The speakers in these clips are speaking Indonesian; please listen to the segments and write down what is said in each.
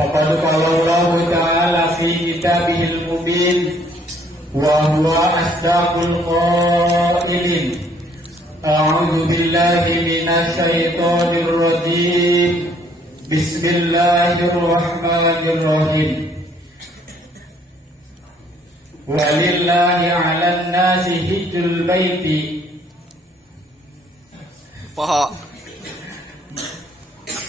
Faqad qala Allah ta'ala fi kitabihil mubin wa huwa asdaqul qailin. A'udzu billahi minasy syaithanir rajim. Bismillahirrahmanirrahim. Walillahi 'alan nasi hijjul baiti. Poho.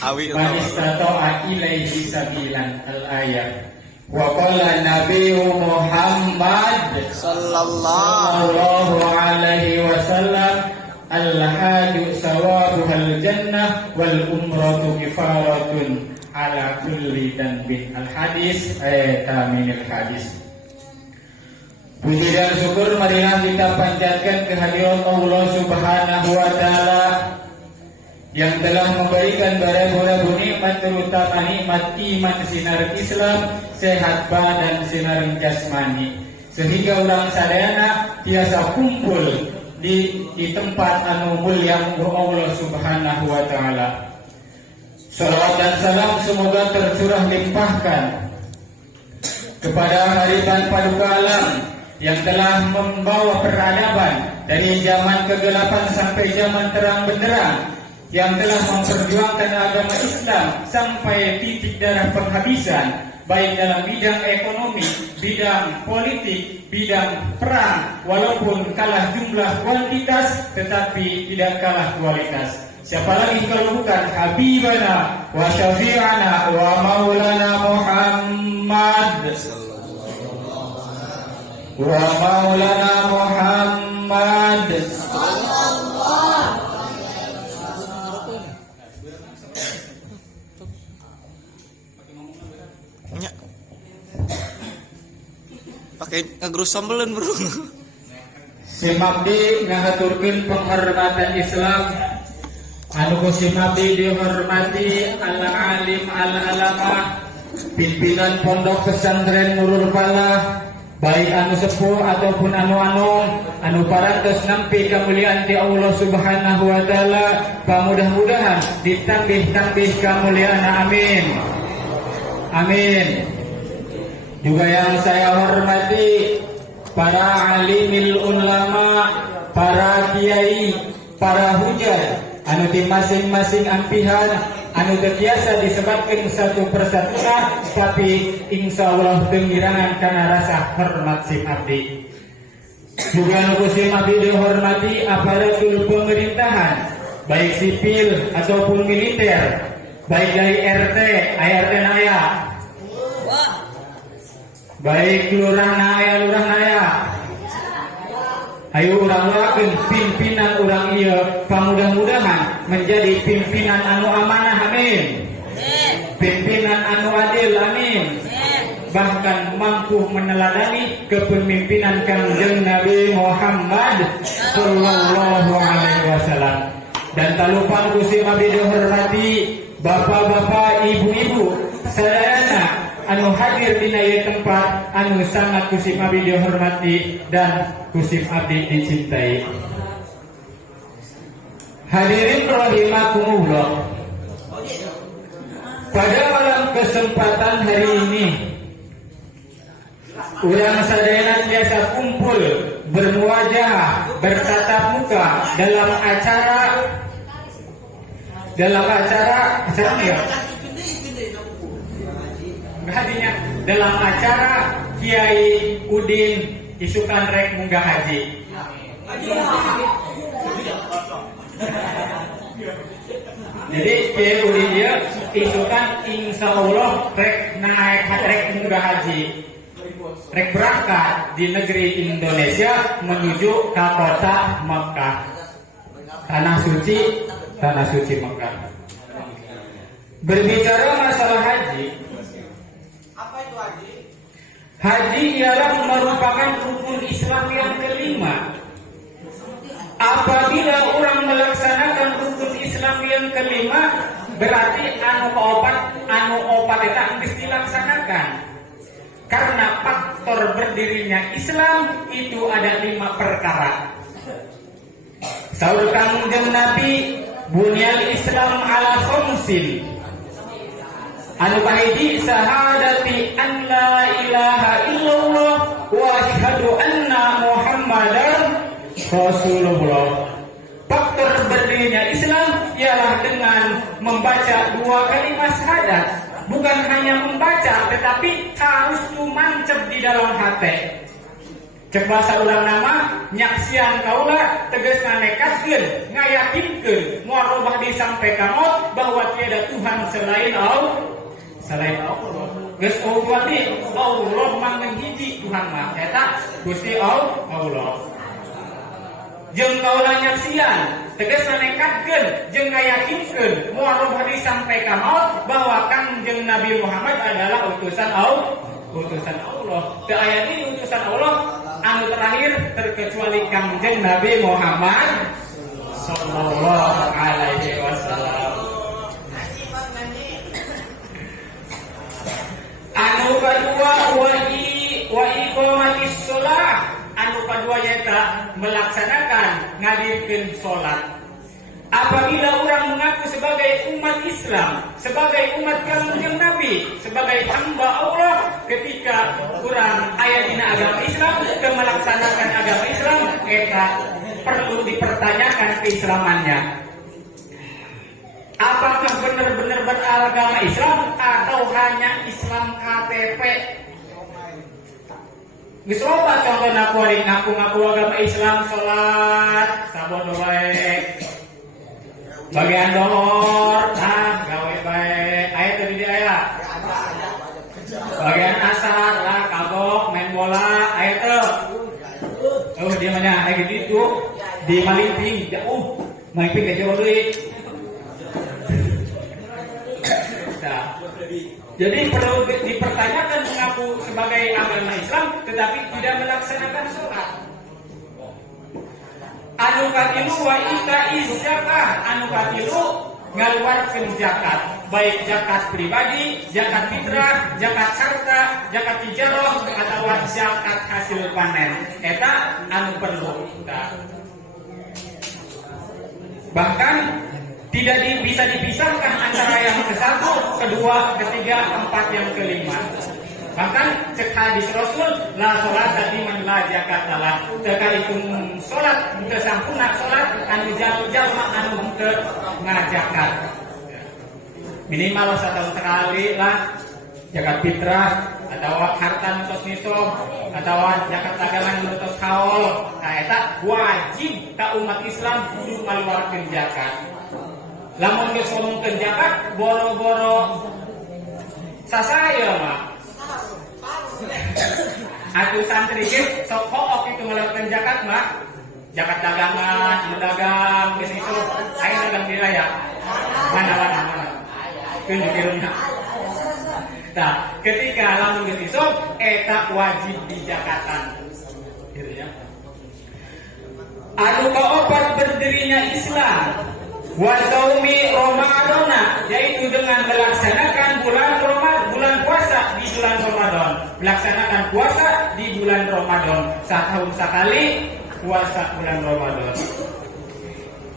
Awi Man istata'a ilaihi sabilan al-ayat. Wa qala Nabiyyu Muhammad sallallahu alaihi wasallam al-haju sawabuhal jannah wal umratu kifaratun ala kulli dhanbin. Al-hadis taminil hadis. Puji dan syukur marilah kita panjatkan kehadirat Allah Subhanahu wa taala yang telah memberikan barabu nikmat, terutama nikmat iman sinar Islam, sehat badan sinar jasmani, sehingga orang sadayana tiasa kumpul di tempat anu mulia Allah Subhanahu wa taala. Salawat dan salam semoga tercurah limpahkan kepada haritan paduka alam yang telah membawa peradaban dari zaman kegelapan sampai zaman terang benderang, yang telah memperjuangkan agama Islam sampai titik darah penghabisan, baik dalam bidang ekonomi, bidang politik, bidang perang, walaupun kalah jumlah kuantitas tetapi tidak kalah kualitas. Siapa lagi kalau bukan Habibana wa Syafi'ana wa Maulana Muhammad wa Maulana Muhammad. Pakai ngegrus sambelan bro. Si Mabdi ngahaturkeun penghormatan Islam anu ku si Mabdi dihormati al-alim al-alama, pimpinan pondok pesantren Nurul Falah, baik anu sepuh ataupun anu parantos nampi kamuliaan ti Allah Subhanahu wa taala, pamudah-mudahan ditambih-tambih kamuliaan, amin. Amin. Juga yang saya hormati para alimil ulama, para kiai, para hujah anu di masing-masing ampihan anu terbiasa disebutkan satu persatuan, tapi insya Allah pengirangan karena rasa hormat si abdi. Juga anu si abdi dihormati aparatur pemerintahan, baik sipil ataupun militer, baik dari RT, ART naya, baik lurah naya, ayo urang-urangkeun pimpinan urang ieu pamudah-mudahan menjadi pimpinan anu amanah, amin. Pimpinan anu adil, amin. Bahkan mampu meneladani kepemimpinan Kanjeng Nabi Muhammad sallallahu alaihi wasallam. Dan tak lupa Gusti Nabi dihormati bapak-bapak, ibu-ibu, saudara anu hadir di naya tempat anu sangat kusip abdi dihormati dan kusip abdi dicintai. Hadirin rahimakumullah. Pada malam kesempatan hari ini, urang sadayana biasa kumpul bermuajah, bertatap muka dalam acara hadinya dalam acara Kiai Udin isukan rek munggah haji. Jadi Kiai Udin dia isukan insya Allah rek naik rek munggah haji, rek berangkat di negeri Indonesia menuju ke kota Mekah, tanah suci Mekah. Berbicara masalah haji, haji ialah merupakan rukun Islam yang kelima. Apabila orang melaksanakan rukun Islam yang kelima, berarti anu opat itu harus dilaksanakan. Karena faktor berdirinya Islam itu ada 5 perkara. Saur Kanjeng Nabi, bunyal Islam ala khamsin. anu kahiji syahadati an la ilaha illallah wa asyhadu anna muhammadar rasulullah. Faktor berdirinya Islam ialah dengan membaca dua kalimat syahadat. Bukan hanya membaca, tetapi harus tumancep di dalam hati. Cek bahasa ulang nama nyaksian kaula tegasna nekaskeun ngayakinkeun moal robah disampaikan bahwa tiada Tuhan selain Allah. Geus berarti Allah mangga hiji Tuhan mah eta Gusti Allah. Jeung kaula nyaksian tegasna nekaskeun jeung ngayakinkeun moal robah disampaikan bahwa Kangjeng Nabi Muhammad adalah utusan Allah. Teu aya di utusan Allah anu terakhir terkecuali Kangjeng Nabi Muhammad sallallahu alaihi wasallam. Anu kedua wa iqamatis shalah. Anu kedua nyaeta melaksanakan ngadirkeun salat. Apabila orang mengaku sebagai umat Islam, sebagai umat Kangjeng Nabi, sebagai hamba Allah, ketika orang aya dina agama Islam dan melaksanakan agama Islam, eta perlu dipertanyakan keislamannya. Apakah benar-benar beragama Islam atau hanya Islam KTP? Geus loba contohna ku ngaku-ngaku agama Islam, salat, sabodo bae. Bagian dolor, gawe bae. Aya teu di aya. Bagian asar lah, kagok, main bola, aya teu. Oh, dia mah aya gitu. Di maliping, jauh. Maliping ke jauh deui. Nah, jadi perlu dipertanyakan mengaku sebagai agama Islam tetapi tidak melaksanakan sholat. Anu katilu wa ita'iz zakat, anu katilu ngaluarkeun zakat, baik zakat pribadi, zakat fitrah, zakat harta, zakat tijarah atawa zakat hasil panen. Eta anu perlu. Bahkan tidak bisa dipisahkan antara yang ke-1, kedua, ketiga, keempat, yang kelima. Bahkan cek hadis Rasul la sholata liman la zakata lah. Terkaitung salat teu sampurna salat anu jalma anu teu ngazakat. Minimal setahun sekali lah zakat fitrah atau harta nutos nisab atau zakat dagangan nutos haul. Nah eta wajib ka umat Islam kudu ngaluarkeun zakat. Lamun geus ngomongkeun zakat boro-boro sasaya mah atuh santri ge sok hook itu ngelakukan zakat mah. Zakat dagangan, dagang, geus isu aya dagang di raya. Mana. Keun dikiruna. Tah, ketika lamun geus isu eta wajib dijagatan. Gitu ya. Anu kaopat berdirinya Islam wa saumi Ramadana, yaitu dengan melaksanakan bulan puasa di bulan Ramadan. Melaksanakan puasa di bulan Ramadan. Setahun sekali puasa bulan Ramadan.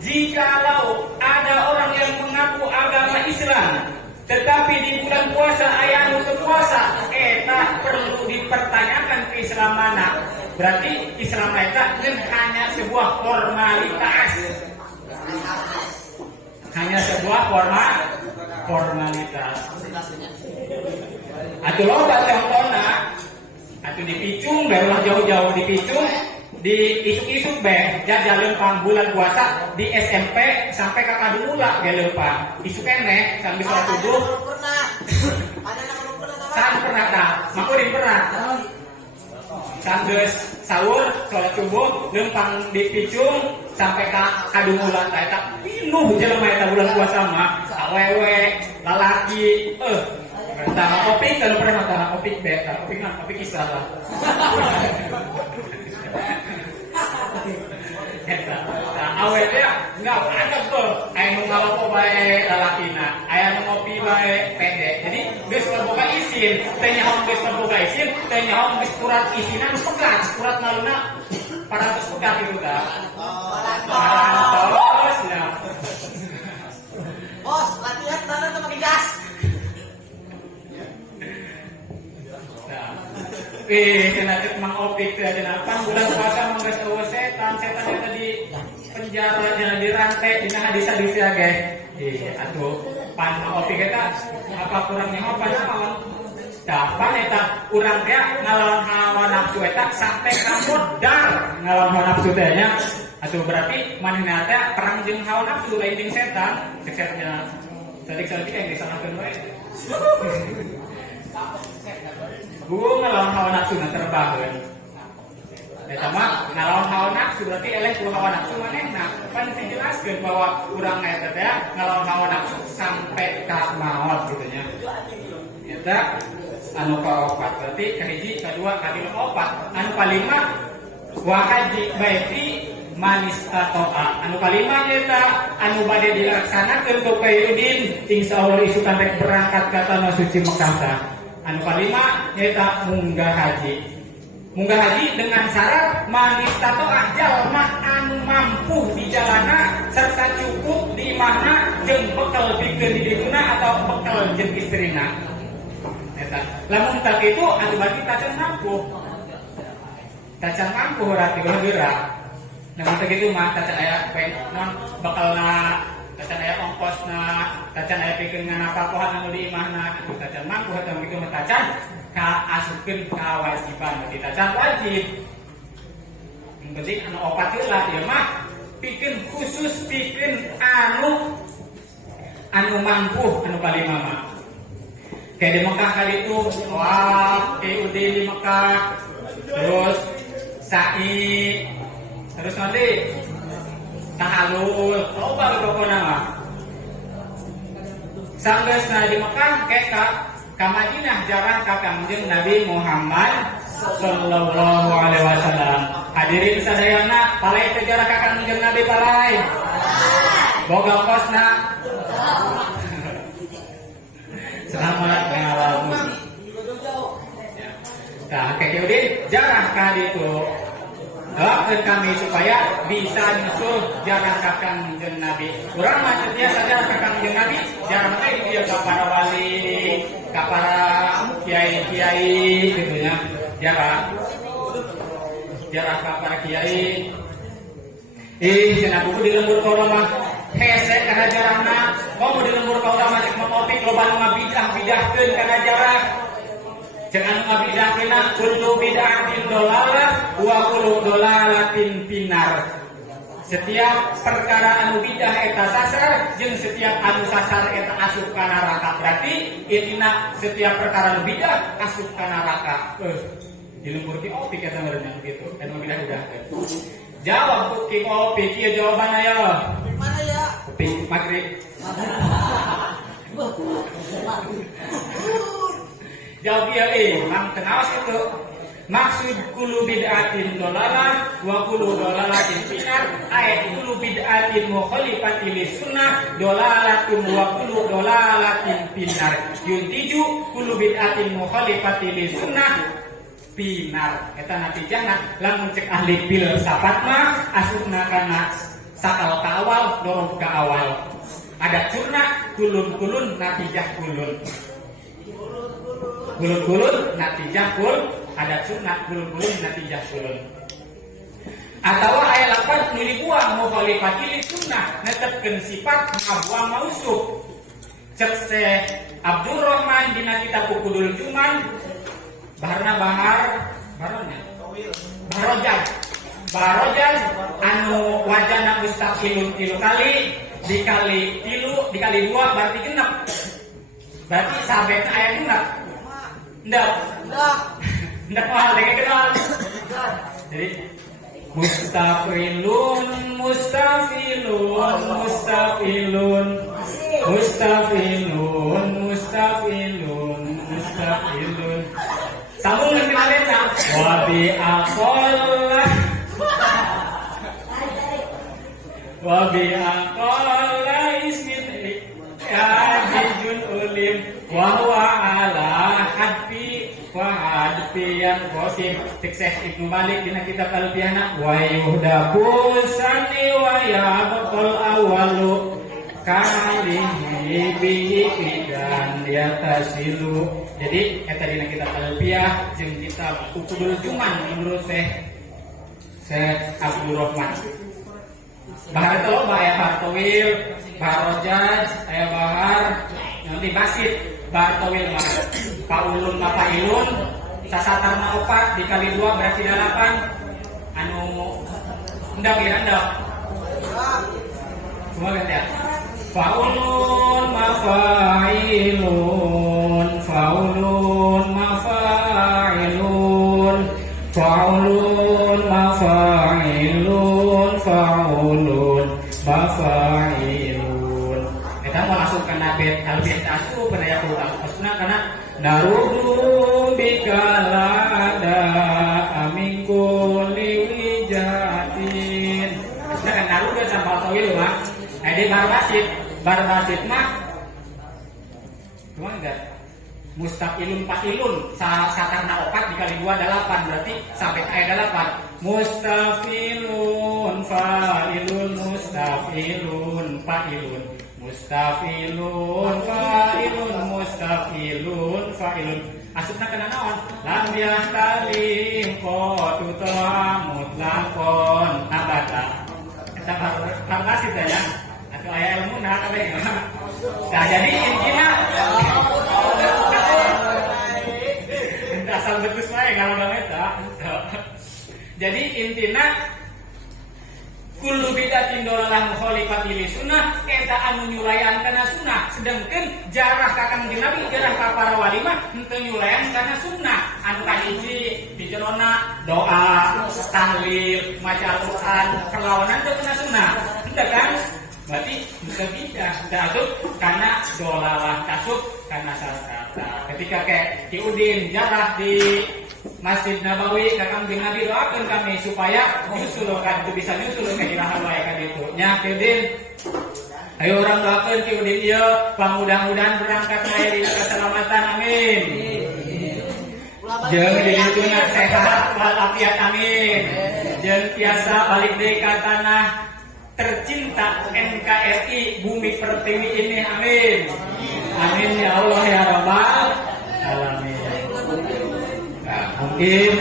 Jikalau ada orang yang mengaku agama Islam tetapi di bulan puasa aya anu teu puasa, eta perlu dipertanyakan keislamanna. Berarti Islam eta hanya sebuah formalitas. Hanya sebuah formalitas. Atuh loba contohna, atuh dipicung berulah jauh-jauh dipicung, di isuk-isuk jajan lempang bulan puasa di SMP sampai ke kadula ge lempang. Isuk keneh sambil sholat subuh. Pernah tah, makuring pernah. Sanggeus sahur sholat subuh lempang dipicung sampai ke kadumulan tah eta pinuh jelema eta bulan puasa mah awewe lalaki tah opik kalau pernah tah opik beta opik kisah lah eta awewe enggak ada tuh aya nu ngalopo bae lalakina aya nu ngopi bae pede jadi geus boga isin teh nyaho geus boga isin teh nyaho geus kurat isinan pegat kurat naluna 400 pegat itu tah Bos, latihan tanah sama gas. kena cek Mang Opik teh cenah pan bulan puasa mah geus eueuh setan yang tadi penjara cenah dirantai dina hadis-hadis ya ge. Atuh pan Mang Opik eta apa kurangnya apa naon? Dapan eta urang teh ngalawan hawa nafsu eta sampai ka modal ngalawan hawa nafsu teh nya. Atuh berarti manehna teh perang jeung hawa nafsu lain jeung setan. Cek setnya sadik-sadik yang disalahkeun wae. Gua ngelawan hawa nafsu na terbaheun. Eta mah ngelawan hawa nafsu berarti eleh ku hawa nafsu manehna. Pan dijelaskeun bahwa urang eta teh ngelawan hawa nafsu sampai ka maot kitu nya. Eta anu kaopat berarti kahiji, kadua, katilu, opat. Anu kalima wa haji baiti manistatoa. Anu kalima eta anu bade dilaksanakeun ku Khairuddin insyaallah isukan rek berangkat ka tanah suci Mekah tah. Anu kalima eta munggah haji. Munggah haji dengan syarat manistatoa jalma anu mampu di jalana serta cukup di mana jeung bekal pikeun di dirina atau bekal jeung istrina. Eta lamun tak itu anu bagi tacan mampu. Tacan mampu berarti gerak. Namun begitu mah tacan aya non bakalna tacan aya ongkosna, tacan aya pikeun ngana papohan anu di imahna, tacan mampu eta begitu mah tacan ka asupkeun ka wajiban, berarti tacan wajib. Yang penting anu opat heula ieu mah pikeun khusus pikeun anu mampu anu kalima mah. Kayak di Mekah kali itu, wah, KUD di Mekah, terus sa'i, terus nanti tahalul, loba pokoknya mah. Sanggeusna di Mekah kayak ka Madinah jarang ka Kangjeng Nabi Muhammad sallallahu alaihi wasallam. Hadirin sadayana, palai teh jarang ka Kangjeng Nabi palai. Boga kosna. Selamat mengalami. Nah, kayak udah jarang kali itu. Doakan kami supaya bisa nyusul jarang kakang jeung Nabi. Urang maksudnya saja kakang jeung Nabi, jarang teh dia ka para wali, ka para kiai-kiai gitu nya. Jarang ka para kiai. Cenah kudu di lembur kono mah hese kana jarangna. Komo di lembur ka urang mah cek mopik loba nu ngabidah-bidahkeun kana jarang. Jangan ngabidahkeunna kullu bid'atin dolalah wa kullu dolalatin pinar. Setiap perkara anu bidah eta sasar jeung setiap anu sasar eta asup ka neraka. Berarti intina setiap perkara anu bidah asup ka neraka. Di lembur ki opik eta ngaranna kitu. Anu bidah-bidahkeun. Jawab Ki Opik, kieu jawabanna ya. Mana ya? Opik Maghrib. Jawab ieu mang tenaos itu. Maksud kullu bid'atin dolalah wa kullu dolalatin finar. Ayat kullu bid'atin mukhalifatin lisunnah dolalatun wa kullu dolalatin finar. Yuntiju kullu bid'atin mukhalifatin lisunnah pinar. Eta natijahna lamun cek ahli filsafat mah asupna kana sakal ka awal dorong ka awal. Ada curna kulun-kulun natijah kulun. Kulun-kulun natijah kul, ada curna kulun-kulun natijah kulun. Atawa aya lapan nilibuang mukhalifati li sunnah netepkeun sifat ngabuang mausuf. Cek Syekh Abdurrahman dina kitab Ukudul Juman Baharna Barojaj anu wajana mustaqilun 3 kali dikali 2 berarti genep. Berarti sabetna aya genep. Ndap mah lagi kenal. Jadi mustafilun sambung dengan kenalnya wabi aqalla ismin ajijun ulim wa huwa ala hadfi wa hadfiyan qasim. Syekh Ibnu Malik dina kitab Al-Biyana wa yuhdabu sani wa yabqal awalu kalihi bihi dan senantiasa silu. Jadi eta dina kitab Alfiah jeung kitab Uqudul Juman menurut Syekh Abdul Rahman. Bahar itu aya bahar tawil, bahar rojaj, aya bahar nanti basit, bahar tawil mah paulun ma pailun, sasatarna 4 dikali 2 berarti 8. Anu endang ya endang. Semua kan ya? Faulun mafailun, faulun mafailun, faulun mafailun, faulun mafailun. Kita mau masuk ke nabet albet asu penaya pulang asuna karena narudu bikalada amingkul liwijatin. Asuna kan narudu sama tawil mah. Jadi barbasit mah cuma enggak mustafilun fa'ilun sakarna 4 dikali 2 8 berarti sampai ayat 8 mustafilun fa'ilun mustafilun fa'ilun mustafilun fa'ilun mustafilun fa'ilun asupna kana naon lam yastalim qatu mutlaqon nabata kita barbasit ya atau ayat ilmu nah apa ya? Nah jadi intinya asal betul saya kalau nggak meta. Jadi intinya kullu bidatin dolalah mukhalifat li sunnah eta anu nyulayan kana sunnah sedangkan jarah ka kanjeng Nabi jarah ka para wali mah henteu nyulayan kana sunnah anu kahiji dijerona doa tahlil maca Al-Qur'an perlawanan teu kana sunnah henteu kan berarti bisa dasuk karena dolalah kasuk karena syarata ketika kayak di Udin jarah di Masjid Nabawi kakang bin Nabi doakan kami supaya nyusul kan itu bisa nyusul ke irahan wae kan itu nya Udin ayo orang doakan ki Udin ieu mudah-mudahan berangkat wae dina keselamatan amin jeung dituna sehat walafiat amin jeung tiasa balik deui ka tanah tercinta NKRI Bumi Pertiwi ini amin amin ya Allah ya Rabbal alamin. Nah, mungkin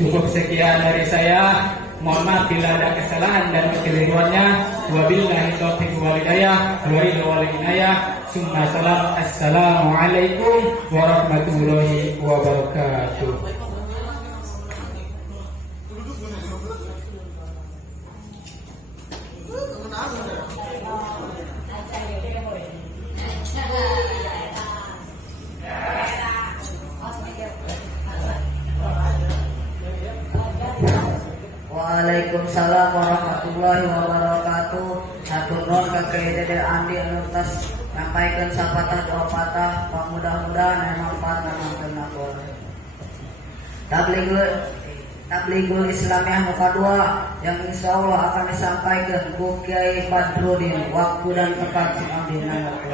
cukup sekian dari saya. Mohon maaf bila ada kesalahan dan kekeliruannya. Wabillahi taufiq wal hidayah. Wal inayah. Summa salam. Assalamualaikum warahmatullahi wabarakatuh. Waalaikumsalam warahmatullahi wabarakatuh. Satu non kakek dede Andi nutas nyampaikan sapatah dua patah. Mudah-mudahan emang patah nonton aku. Tabligul Islamiyah muka 2 yang insya Allah akan disampaikan Bu Kiai Badrudin. Waktu dan tempat si Andi nanti.